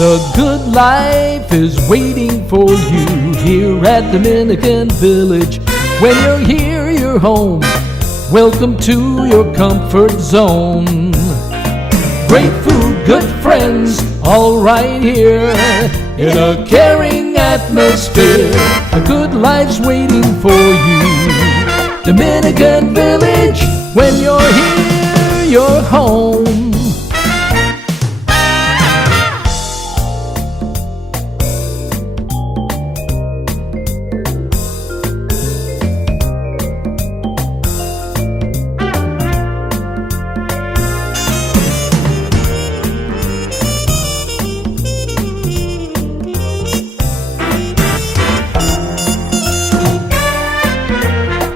The good life is waiting for you here at Dominican Village. When you're here, you're home. Welcome to your comfort zone. Great food, good friends, all right here in a caring atmosphere. The good life's waiting for you. Dominican Village, when you're here, you're home.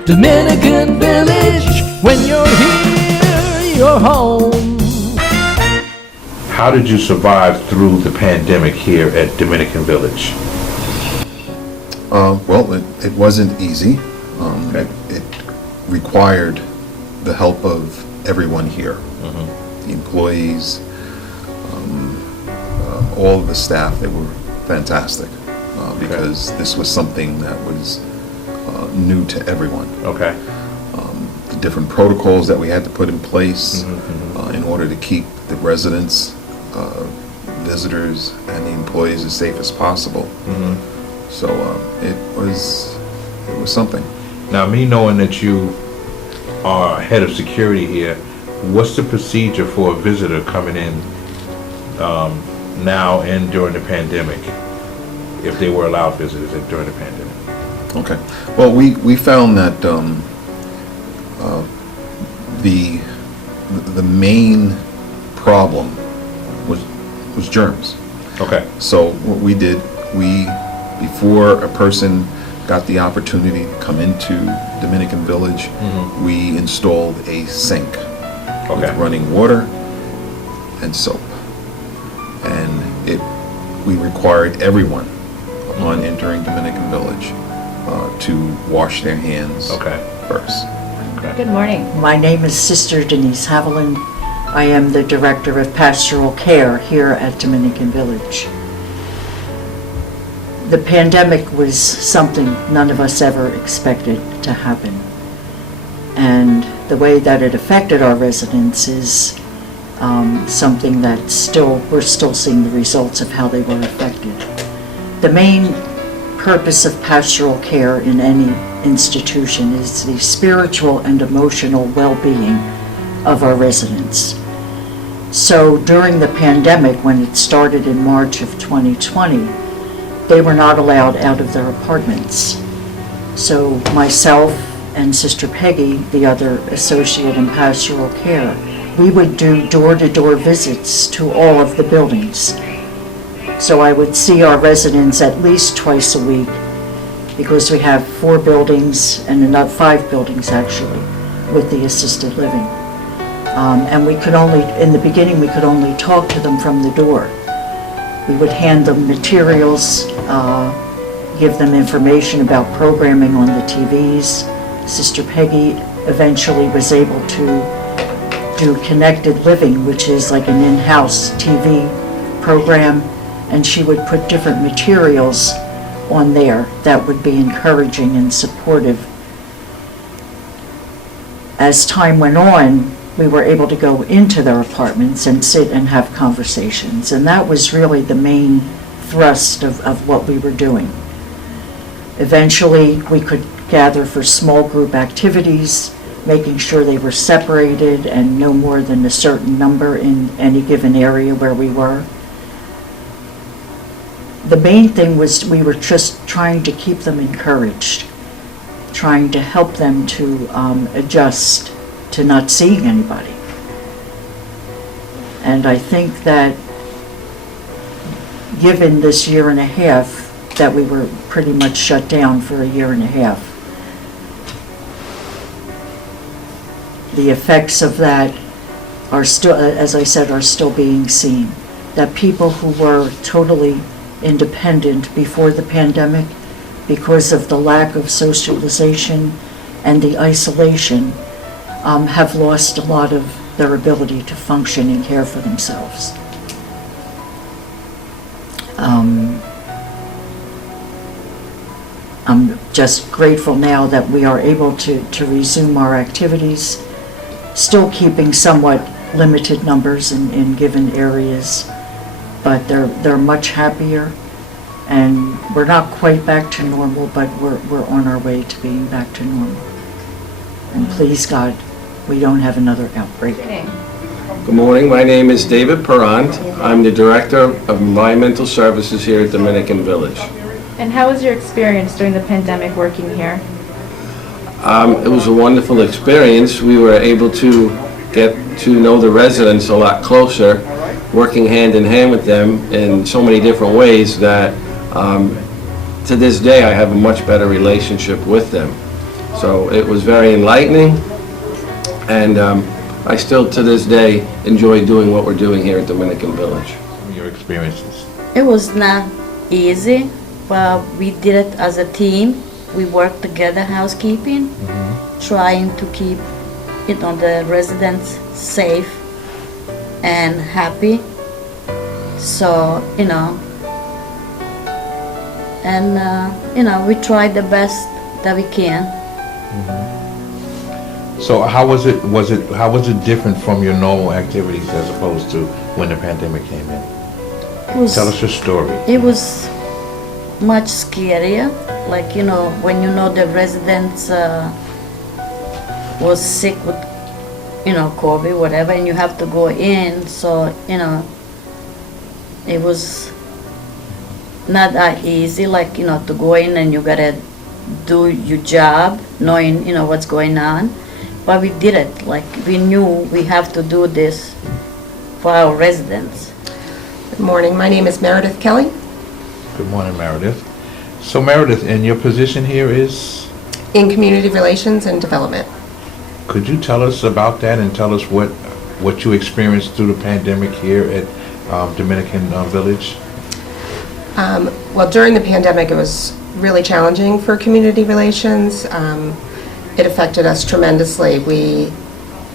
Dominican Village, when you're here, you're home. How did you survive through the pandemic here at Dominican Village? Well, it wasn't easy. It required the help of everyone here, the employees, all of the staff. They were fantastic because this was something that was new to everyone. Okay. The different protocols that we had to put in place in order to keep the residents, visitors, and the employees as safe as possible. So it was something. Now, me knowing that you are head of security here, what's the procedure for a visitor coming in now and during the pandemic, if they were allowed visitors during the pandemic? Okay. Well, we found that the main problem was germs. Okay. So what we did, before a person got the opportunity to come into Dominican Village, we installed a sink with running water and soap, and we required everyone on entering Dominican Village to wash their hands first. Good morning. My name is Sister Denise Haviland. I am the Director of Pastoral Care here at Dominican Village. The pandemic was something none of us ever expected to happen. And the way that it affected our residents is something that we're still seeing the results of how they were affected. The main purpose of pastoral care in any institution is the spiritual and emotional well-being of our residents. So during the pandemic, when it started in March of 2020, they were not allowed out of their apartments. So myself and Sister Peggy, the other associate in pastoral care, we would do door-to-door visits to all of the buildings. So I would see our residents at least twice a week, because we have 4 buildings and another 5 buildings actually with the assisted living. And in the beginning, we could only talk to them from the door. We would hand them materials, give them information about programming on the TVs. Sister Peggy eventually was able to do Connected Living, which is like an in-house TV program, and she would put different materials on there that would be encouraging and supportive. As time went on, we were able to go into their apartments and sit and have conversations, and that was really the main thrust of what we were doing. Eventually, we could gather for small group activities, making sure they were separated and no more than a certain number in any given area where we were. The main thing was we were just trying to keep them encouraged, trying to help them to adjust to not seeing anybody. And I think that given this year and a half that we were pretty much shut down for a year and a half, the effects of that are still, as I said, are still being seen. That people who were totally independent before the pandemic, because of the lack of socialization and the isolation, have lost a lot of their ability to function and care for themselves. I'm just grateful now that we are able to resume our activities, still keeping somewhat limited numbers in given areas, but they're much happier, and we're not quite back to normal, but we're on our way to being back to normal. And please God, we don't have another outbreak. Good morning, my name is David Perrant. I'm the Director of Environmental Services here at Dominican Village. And how was your experience during the pandemic working here? It was a wonderful experience. We were able to get to know the residents a lot closer, working hand in hand with them in so many different ways that to this day I have a much better relationship with them. So it was very enlightening, and I still to this day enjoy doing what we're doing here at Dominican Village. Your experiences. It was not easy, but we did it as a team. We worked together, housekeeping, trying to keep the residents safe and happy. So, and we tried the best that we can. So how was it different from your normal activities as opposed to when the pandemic came in? Tell us your story. It was much scarier, like when the residents was sick with COVID, whatever, and you have to go in, so it was not that easy, like to go in and you gotta do your job knowing what's going on, but we did it, like we knew we have to do this for our residents. Good morning, my name is Meredith Kelly. Good morning, Meredith. So Meredith, and your position here is? In Community Relations and Development. Could you tell us about that and tell us what you experienced through the pandemic here at Dominican Village? Well, during the pandemic, it was really challenging for community relations. It affected us tremendously. We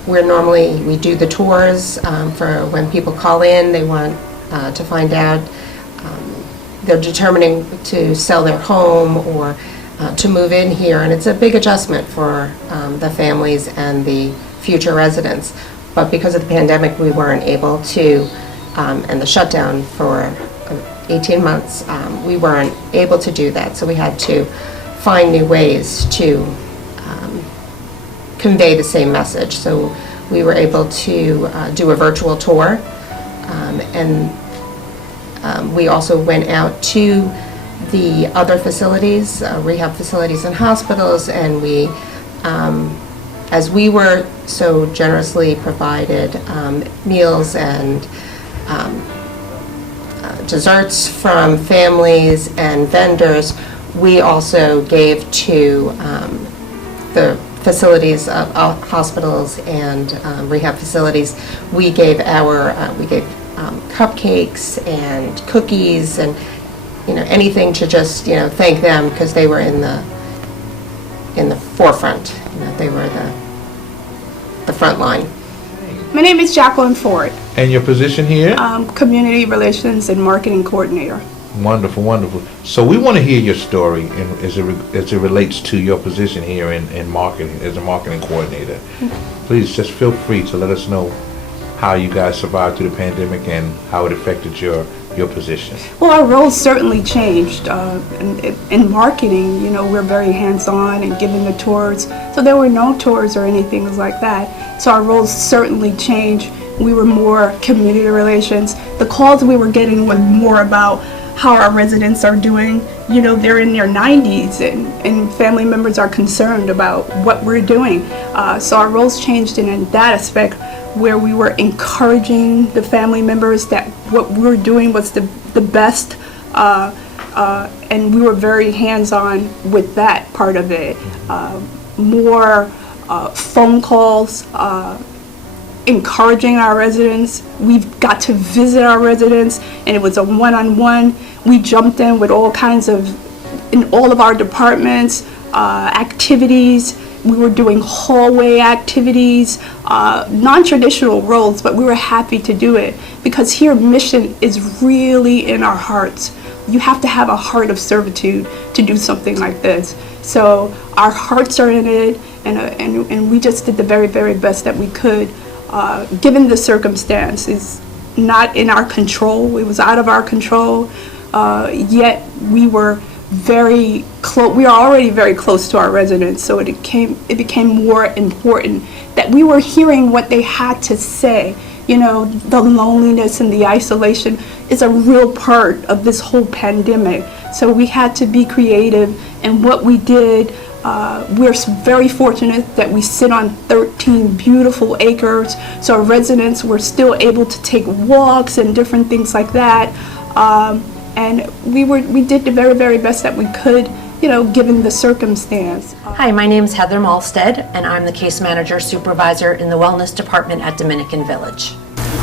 do the tours for when people call in, they want to find out. They're determining to sell their home or to move in here, and it's a big adjustment for the families and the future residents. But because of the pandemic, we weren't able to, and the shutdown for 18 months, we weren't able to do that. So we had to find new ways to convey the same message. So we were able to do a virtual tour, and we also went out to the other facilities, rehab facilities and hospitals, and we, as we were so generously provided meals and desserts from families and vendors, we also gave to the facilities, hospitals and rehab facilities. We gave cupcakes and cookies and anything to just thank them, because they were in the forefront. They were the front line. My name is Jacqueline Ford. And your position here? Community Relations and Marketing Coordinator. Wonderful, wonderful. So we want to hear your story as it relates to your position here in marketing, as a marketing coordinator. Please just feel free to let us know how you guys survived through the pandemic and how it affected your position. Well, our roles certainly changed. In marketing, we're very hands-on and giving the tours. So there were no tours or anything like that. So our roles certainly changed. We were more community relations. The calls we were getting were more about how our residents are doing. They're in their 90s and family members are concerned about what we're doing. So our roles changed in that aspect, where we were encouraging the family members that what we were doing was the best, and we were very hands-on with that part of it. More phone calls, encouraging our residents. We've got to visit our residents, and it was a one-on-one. We jumped in with all kinds of, in all of our departments, activities. We were doing hallway activities, non-traditional roles, but we were happy to do it because here mission is really in our hearts. You have to have a heart of servitude to do something like this. So our hearts are in it, and we just did the very, very best that we could, given the circumstances. Not in our control, it was out of our control, yet we were very close. We are already very close to our residents, so it became more important that we were hearing what they had to say. You know, the loneliness and the isolation is a real part of this whole pandemic. So we had to be creative, and what we did, we're very fortunate that we sit on 13 beautiful acres, so our residents were still able to take walks and different things like that. And we did the very, very best that we could, you know, given the circumstance. Hi, my name is Heather Malstead, and I'm the case manager supervisor in the wellness department at Dominican Village.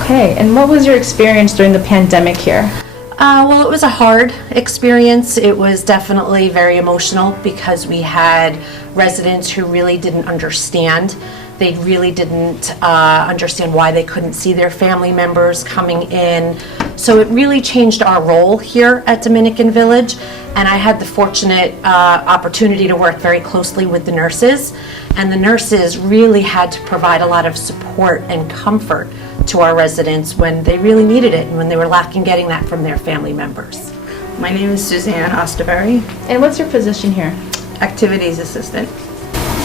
Okay, and what was your experience during the pandemic here? Well, it was a hard experience. It was definitely very emotional because we had residents who really didn't understand. They really didn't understand why they couldn't see their family members coming in. So it really changed our role here at Dominican Village. And I had the fortunate opportunity to work very closely with the nurses. And the nurses really had to provide a lot of support and comfort to our residents when they really needed it and when they were lacking getting that from their family members. My name is Suzanne Osterberry, And what's your position here? Activities Assistant.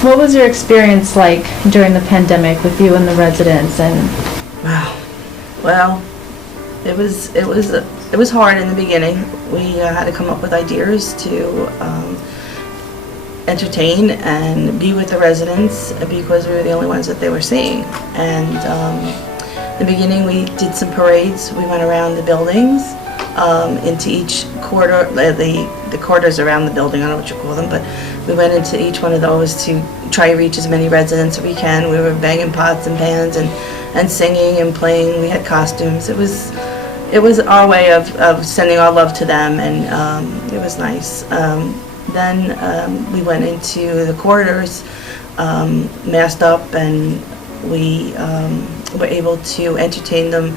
What was your experience like during the pandemic with you and the residents? And Wow. Well, it was hard in the beginning. We had to come up with ideas to entertain and be with the residents because we were the only ones that they were seeing. And in the beginning, we did some parades. We went around the buildings into each corridor, the corridors around the building. I don't know what you call them, but we went into each one of those to try to reach as many residents as we can. We were banging pots and pans and singing and playing. We had costumes. It was our way of sending our love to them, and it was nice. Then we went into the corridors, masked up, and we were able to entertain them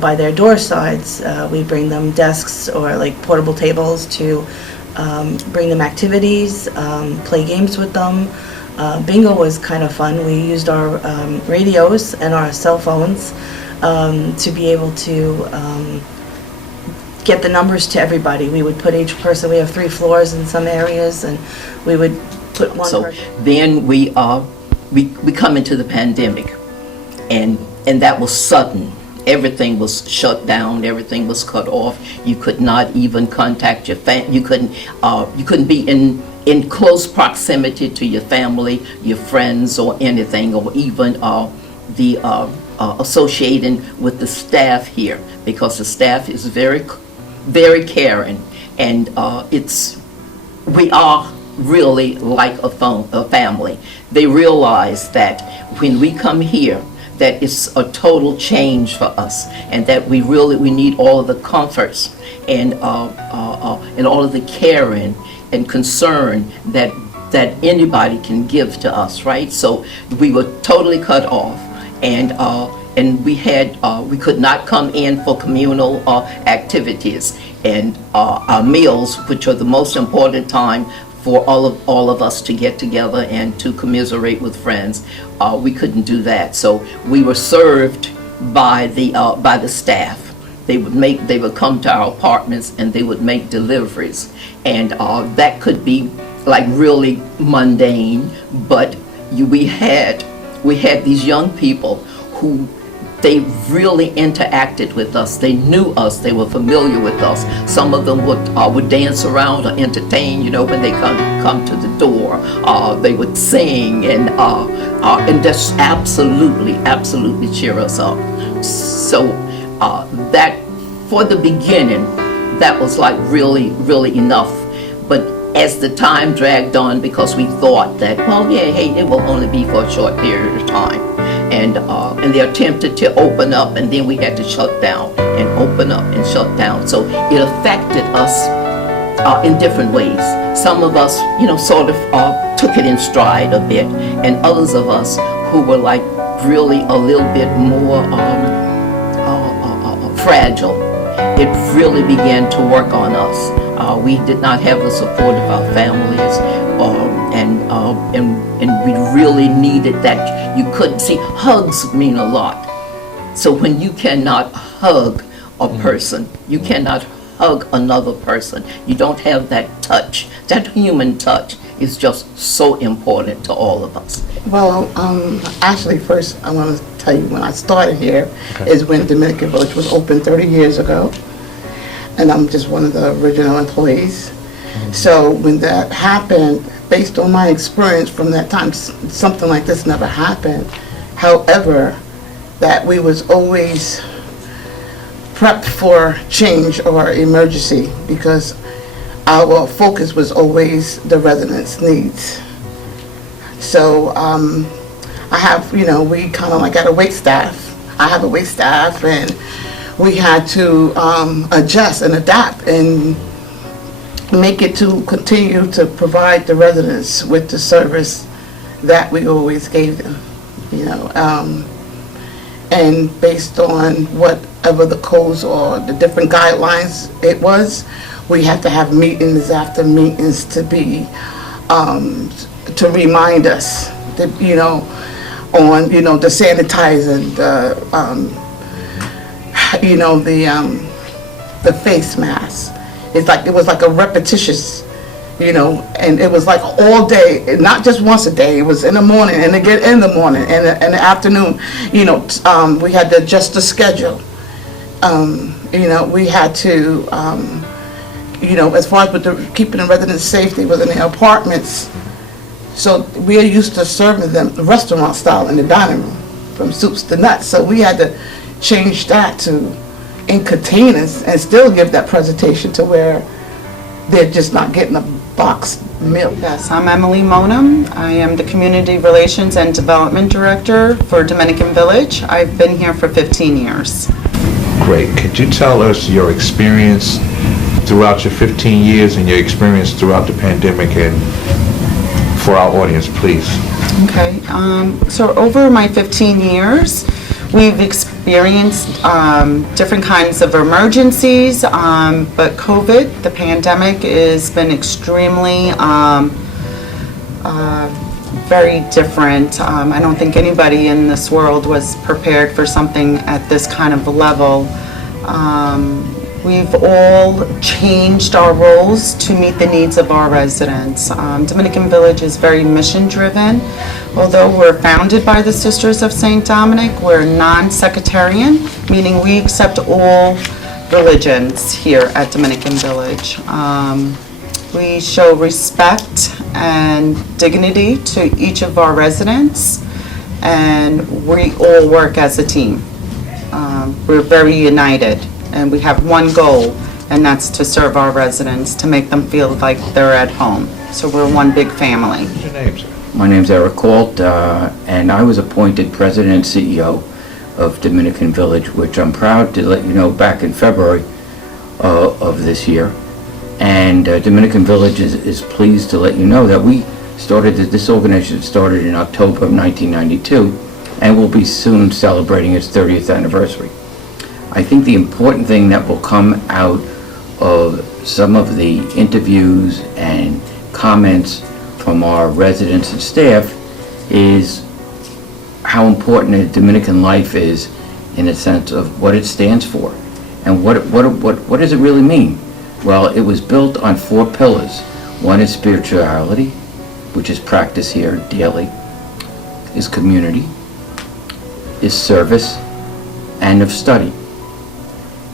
by their door sides. We bring them desks or like portable tables to bring them activities, play games with them. Bingo was kind of fun. We used our radios and our cell phones to be able to get the numbers to everybody. We would put each person, we have 3 floors in some areas, and we would put one So person. then we come into the pandemic, and that was sudden. Everything was shut down. Everything was cut off. You could not even contact your family. You couldn't be in close proximity to your family, your friends, or anything, or even associating with the staff here, because the staff is very, very caring, and we are really like a family. They realize that when we come here, that it's a total change for us, and that we need all of the comforts and all of the caring and concern that anybody can give to us, right? So we were totally cut off, and we could not come in for communal activities, and our meals, which are the most important time for all of us to get together and to commiserate with friends, we couldn't do that. So we were served by the staff. They would come to our apartments and they would make deliveries, and that could be like really mundane, but we had these young people who they really interacted with us. They knew us. They were familiar with us. Some of them would dance around or entertain. You know, when they come to the door, they would sing and just absolutely cheer us up. So that for the beginning, that was like really enough. But as the time dragged on, because we thought that, well, yeah, hey, it will only be for a short period of time. And they attempted to open up, and then we had to shut down and open up and shut down. So it affected us in different ways. Some of us, sort of took it in stride a bit, and others of us who were like really a little bit more fragile, it really began to work on us. We did not have the support of our families, and we really needed that. You couldn't see, hugs mean a lot. So when you cannot hug a person, you cannot hug another person, you don't have that touch, that human touch is just so important to all of us. Well, actually, first I want to tell you when I started here is when Dominican Village was opened 30 years ago, and I'm just one of the original employees. So when that happened, based on my experience from that time, something like this never happened. However, that we was always prepped for change or emergency because our focus was always the residents' needs. So I have, we kind of like got a wait staff. I have a wait staff, and we had to adjust and adapt and make it to continue to provide the residents with the service that we always gave them, and based on whatever the codes or the different guidelines it was, we had to have meetings after meetings to be, to remind us that, on, the sanitizing, the face mask. It was like a repetitious, and it was like all day, not just once a day. It was in the morning and again in the morning and in the afternoon. We had to adjust the schedule. We had to, as far as with keeping the residents' safety within their apartments. So we are used to serving them restaurant style in the dining room, from soups to nuts. So we had to change that to in containers and still give that presentation to where they're just not getting a boxed meal. Yes, I'm Emily Monum. I am the Community Relations and Development Director for Dominican Village. I've been here for 15 years. Great. Could you tell us your experience throughout your 15 years and your experience throughout the pandemic, and for our audience, please? Okay. So over my 15 years, we've experienced different kinds of emergencies, but COVID, the pandemic, has been extremely very different. I don't think anybody in this world was prepared for something at this kind of level. We've all changed our roles to meet the needs of our residents. Dominican Village is very mission-driven. Although we're founded by the Sisters of St. Dominic, we're non-sectarian, meaning we accept all religions here at Dominican Village. We show respect and dignity to each of our residents, and we all work as a team. We're very united, and we have one goal, and that's to serve our residents, to make them feel like they're at home. So we're one big family. What's your name, sir? My name's Eric Colt, and I was appointed President and CEO of Dominican Village, which I'm proud to let you know back in February of this year. And Dominican Village is pleased to let you know that this organization started in October of 1992 and will be soon celebrating its 30th anniversary. I think the important thing that will come out of some of the interviews and comments from our residents and staff is how important Dominican life is in a sense of what it stands for. And what does it really mean? Well, it was built on 4 pillars. One is spirituality, which is practiced here daily, is community, is service, and of study.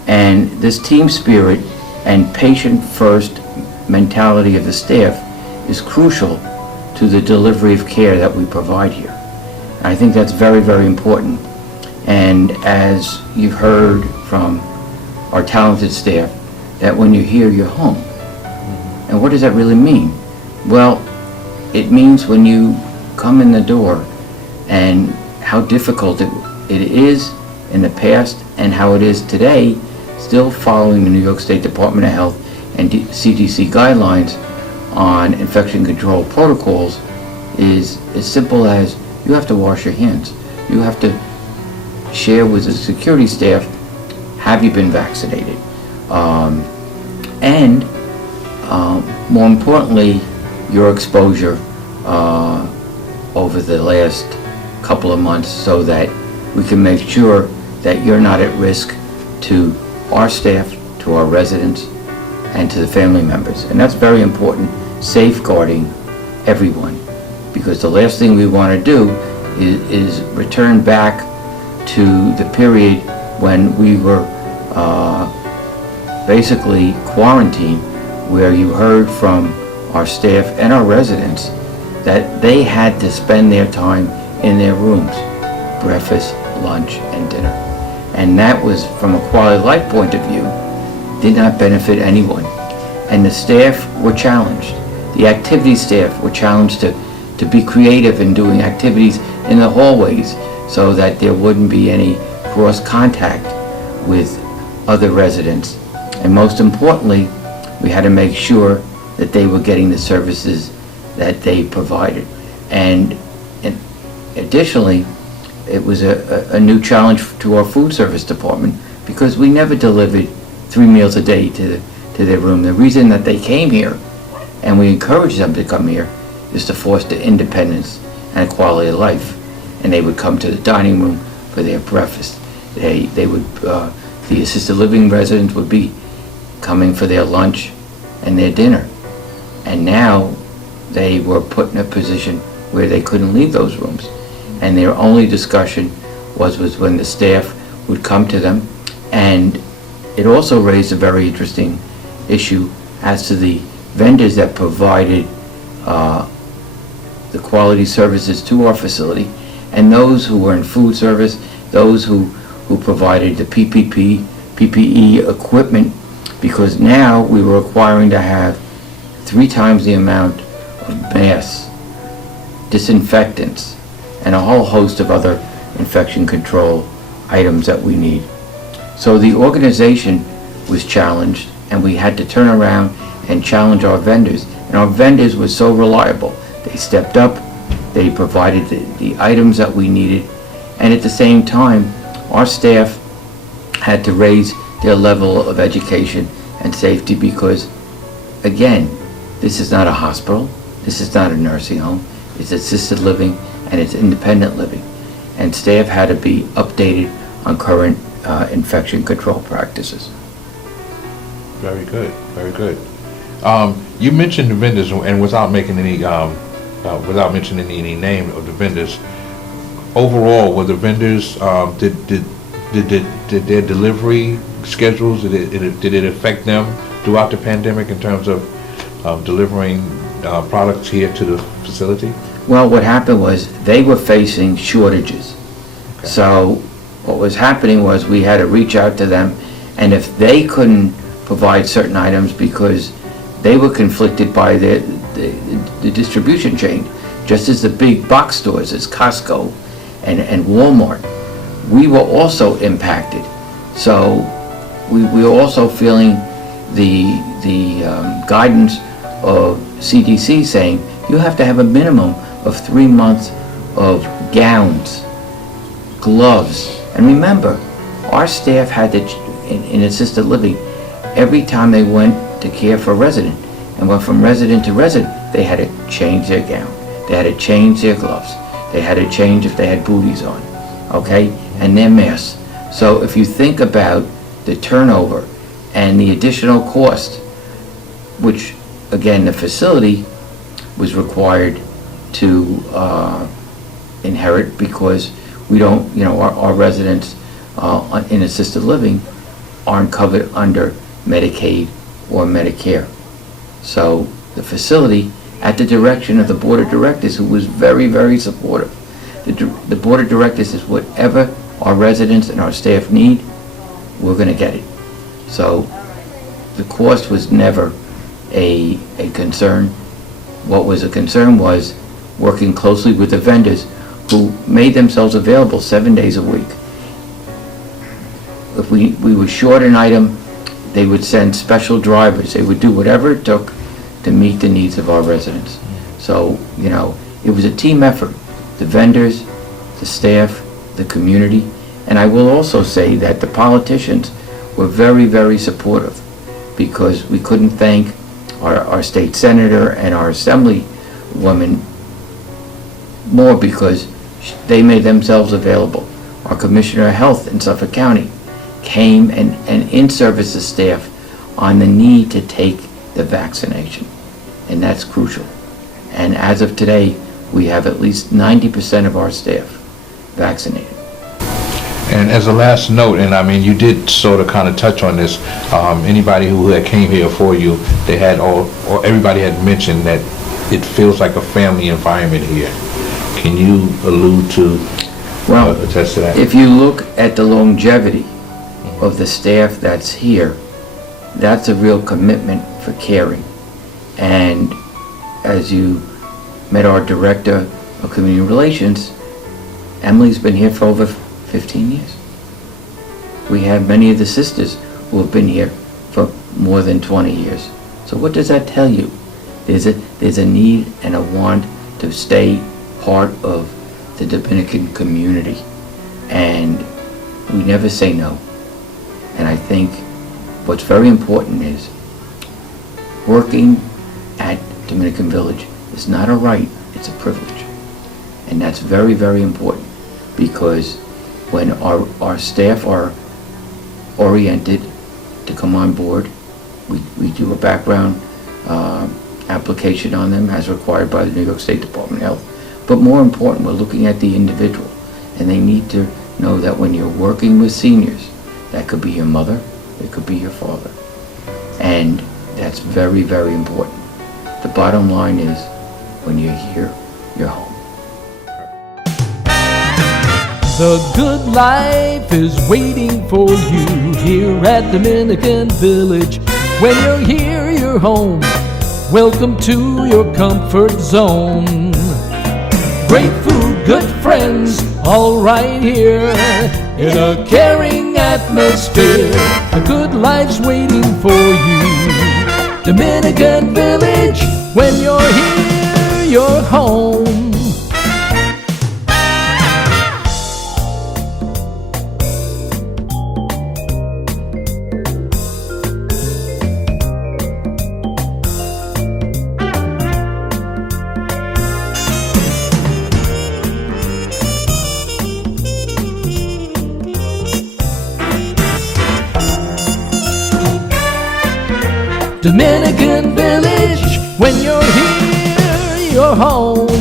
And this team spirit and patient-first mentality of the staff is crucial to the delivery of care that we provide here. And I think that's very, very important. And as you've heard from our talented staff, that when you're here, you're home. And what does that really mean? Well, it means when you come in the door and how difficult it is in the past and how it is today, still following the New York State Department of Health and CDC guidelines on infection control protocols is as simple as you have to wash your hands. You have to share with the security staff, have you been vaccinated? And more importantly, your exposure over the last couple of months, so that we can make sure that you're not at risk to our staff, to our residents, and to the family members. And that's very important, safeguarding everyone, because the last thing we want to do is return back to the period when we were basically quarantined, where you heard from our staff and our residents that they had to spend their time in their rooms, breakfast, lunch, and dinner. And that was, from a quality of life point of view, did not benefit anyone. And the staff were challenged. The activity staff were challenged to be creative in doing activities in the hallways so that there wouldn't be any cross contact with other residents. And most importantly, we had to make sure that they were getting the services that they provided. And additionally, it was a new challenge to our food service department, because we never delivered 3 meals a day to their room. The reason that they came here, and we encouraged them to come here, is to foster independence and quality of life. And they would come to the dining room for their breakfast. They would, the assisted living residents would be coming for their lunch and their dinner. And now they were put in a position where they couldn't leave those rooms. And their only discussion was when the staff would come to them. And it also raised a very interesting issue as to the vendors that provided the quality services to our facility, and those who were in food service, those who provided the PPE equipment, because now we were requiring to have 3 times the amount of masks, disinfectants, and a whole host of other infection control items that we need. So the organization was challenged, and we had to turn around and challenge our vendors. And our vendors were so reliable. They stepped up, they provided the items that we needed, and at the same time, our staff had to raise their level of education and safety, because, again, this is not a hospital, this is not a nursing home, it's assisted living and it's independent living. And staff had to be updated on current infection control practices. Very good, very good. You mentioned the vendors, and without making any, without mentioning any name of the vendors, overall, were the vendors, did their delivery schedules, did it affect them throughout the pandemic in terms of delivering products here to the facility? Well, what happened was they were facing shortages. Okay. So what was happening was we had to reach out to them, and if they couldn't provide certain items because they were conflicted by the distribution chain, just as the big box stores as Costco and Walmart, we were also impacted. So we were also feeling the guidance of CDC saying you have to have a minimum of 3 months of gowns, gloves. And remember, our staff had to, in assisted living, every time they went to care for a resident and went from resident to resident, they had to change their gown. They had to change their gloves. They had to change if they had booties on, okay? And their masks. So if you think about the turnover and the additional cost, which, again, the facility was required to inherit, because we don't, our residents in assisted living aren't covered under Medicaid or Medicare. So the facility, at the direction of the Board of Directors, who was very, very supportive, the Board of Directors is whatever our residents and our staff need, we're going to get it. So the cost was never a concern. What was a concern was working closely with the vendors who made themselves available 7 days a week. If we were short an item, they would send special drivers. They would do whatever it took to meet the needs of our residents. So, you know, it was a team effort. The vendors, the staff, the community, and I will also say that the politicians were very, very supportive, because we couldn't thank our state senator and our assemblywoman more, because they made themselves available. Our commissioner of health in Suffolk County came and in-serviced the staff on the need to take the vaccination, and that's crucial. And as of today, we have at least 90% of our staff vaccinated. And as a last note, and I mean, you did sort of kind of touch on this, anybody who had came here for you, they had or everybody had mentioned that it feels like a family environment here. Can you allude to, attest to that? If you look at the longevity of the staff that's here, that's a real commitment for caring. And as you met our Director of Community Relations, Emily's been here for over 15 years. We have many of the sisters who have been here for more than 20 years. So what does that tell you? There's a need and a want to stay part of the Dominican community, and we never say no. And I think what's very important is working at Dominican Village is not a right, it's a privilege. And that's very, very important, because when our staff are oriented to come on board, we do a background application on them as required by the New York State Department of Health. But more important, we're looking at the individual, and they need to know that when you're working with seniors, that could be your mother, it could be your father. And that's very, very important. The bottom line is, when you're here, you're home. The good life is waiting for you here at Dominican Village. When you're here, you're home. Welcome to your comfort zone. Great food, good friends, all right here. In a caring atmosphere, the good life's waiting for you. Dominican Village, when you're here, you're home. Dominican Village, when you're here, you're home.